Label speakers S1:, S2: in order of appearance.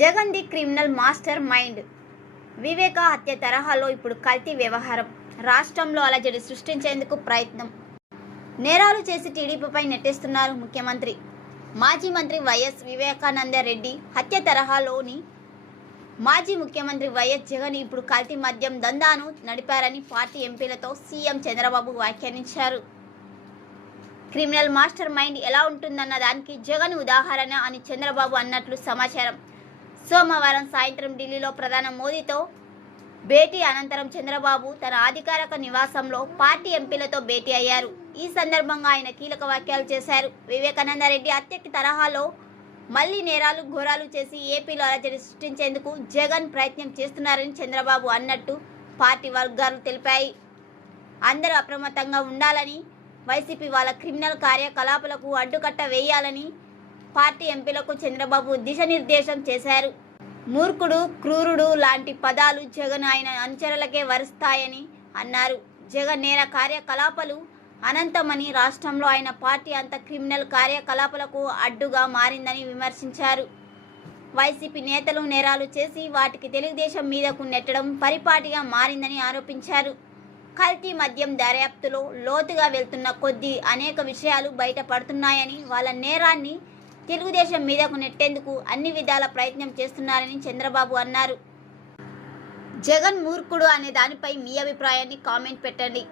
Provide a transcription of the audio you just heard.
S1: Jagan the criminal mastermind. Viveka హత్య తరహాలో ఇప్పుడు కల్తీ వ్యవహారం. రాష్ట్రంలో అలజడి సృష్టించేందుకు ప్రయత్నం. నేరాలు చేసి టీడీపీపై నెట్టేస్తున్నారు ముఖ్యమంత్రి. మాజీ మంత్రి వైఎస్ వివేకానంద రెడ్డి హత్య తరహాలోని మాజీ ముఖ్యమంత్రి వైఎస్ జగన్ ఇప్పుడు కల్తీ మద్యం దందాను నడిపారని పార్టీ ఎంపీలతో సీఎం చంద్రబాబు వ్యాఖ్యానించారు. క్రిమినల్ మాస్టర్ మైండ్ ఎలా ఉంటుందన్న దానికి జగన్ ఉదాహరణ అని చంద్రబాబు అన్నట్లు సమాచారం. సోమవారం సాయంత్రం ఢిల్లీలో ప్రధాని మోదీతో భేటీ అనంతరం చంద్రబాబు తన అధికారిక నివాసంలో పార్టీ ఎంపీలతో భేటీ అయ్యారు. ఈ సందర్భంగా ఆయన కీలక వ్యాఖ్యలు చేశారు. వివేకానంద రెడ్డి హత్యకి తరహాలో మళ్ళీ నేరాలు ఘోరాలు చేసి ఏపీలో అలజడి సృష్టించేందుకు జగన్ ప్రయత్నం చేస్తున్నారని చంద్రబాబు అన్నట్టు పార్టీ వర్గాలు తెలిపాయి. అందరూ అప్రమత్తంగా ఉండాలని వైసీపీ వాళ్ళ క్రిమినల్ కార్యకలాపాలకు అడ్డుకట్ట వేయాలని పార్టీ ఎంపీలకు చంద్రబాబు దిశనిర్దేశం చేశారు. మూర్ఖుడు క్రూరుడు లాంటి పదాలు జగన్ ఆయన అనుచరులకే వరుస్తాయని అన్నారు. జగన్ నేర కార్యకలాపాలు అనంతమని రాష్ట్రంలో ఆయన పార్టీ అంత క్రిమినల్ కార్యకలాపాలకు అడ్డుగా మారిందని విమర్శించారు. వైసీపీ నేతలు నేరాలు చేసి వాటికి తెలుగుదేశం మీదకు నెట్టడం పరిపాటిగా మారిందని ఆరోపించారు. కల్తీ మద్యం దర్యాప్తులో లోతుగా వెళ్తున్న కొద్దీ అనేక విషయాలు బయటపడుతున్నాయని వాళ్ళ నేరాన్ని తెలుగుదేశం మీదకు నెట్టేందుకు అన్ని విధాల ప్రయత్నం చేస్తున్నారని చంద్రబాబు అన్నారు. జగన్ మూర్ఖుడు అనే దానిపై మీ అభిప్రాయాన్ని కామెంట్ పెట్టండి.